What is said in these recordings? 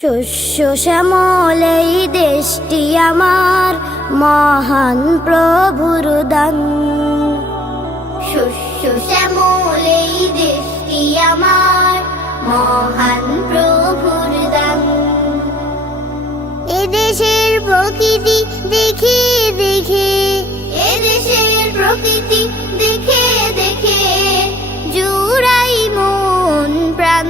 শস্য শ্যামল এই দেশটি আমার মহান প্রভুর দান। শস্য শ্যামল এই দেশটি আমার মহান প্রভুর দান। এদেশের প্রকৃতি দেখে দেখে, এদেশের প্রকৃতি দেখে দেখে জুড়াই মন প্রাণ,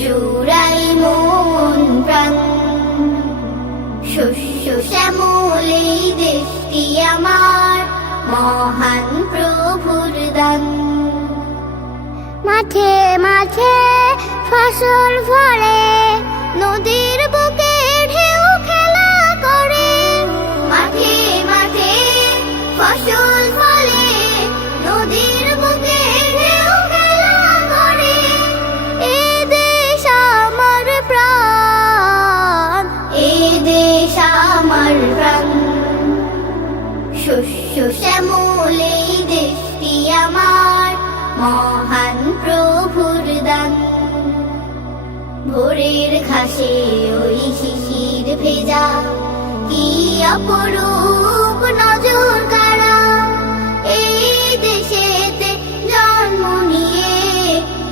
জুড়াই মন প্রাণ। শস্য শ্যামল এই দেশটি আমার মহান প্রভুর দান। মাঠে মাঠে ফসল ফলে, নদীর বুকে ঢেউ খেলা করে। মাঠে মাঠে ফসল ফলে, নদীর বুকে ঢেউ খেলা করে। এ দেশ আমার প্রাণ, এ দেশ আমার প্রাণ। শস্য শ্যামল এই দেশটি আমার মহান প্রভুর দান। ভোরের ঘাসে ওই শিশির ভেজা, কি অপরূপ নজর কাড়া। এই দেশেতে জন্ম নিয়ে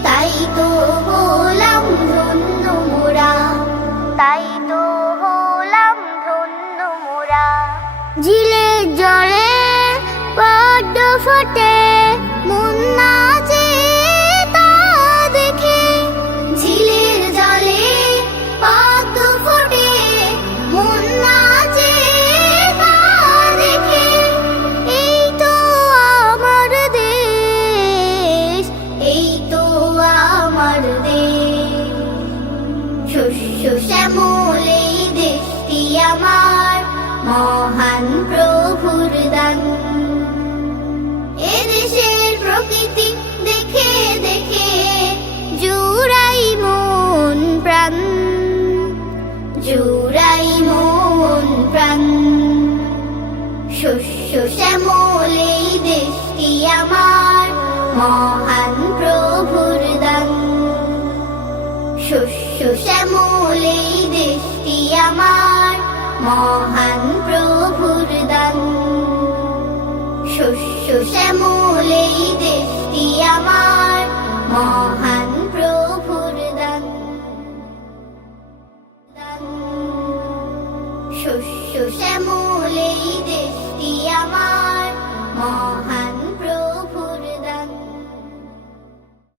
তাই তো হলাম ধন্য মোরা, তাই তো হলাম ধন্য মোরা। ঝিলের জলে পদ্ম ফোটে, মন নাচে তা দেখে। ঝিলের জলে পদ্ম ফোটে, মন নাচে তা দেখে। এই তো আমার দেশ, এই তো আমার দেশ। শস্য শ্যামল এই দেশটি আমার মহান প্রভুর দান। এদেশের প্রকৃতি দেখে দেখে জুড়াই মন প্রাণ, জুড়াই মন প্রাণ। শস্য শ্যামল এই দেশটি আমার মহান প্রভুর দান। শস্য শ্যামল এই দেশটি আমার মহান প্রভুর দান। শস্য শ্যামল এই দেশটি আমার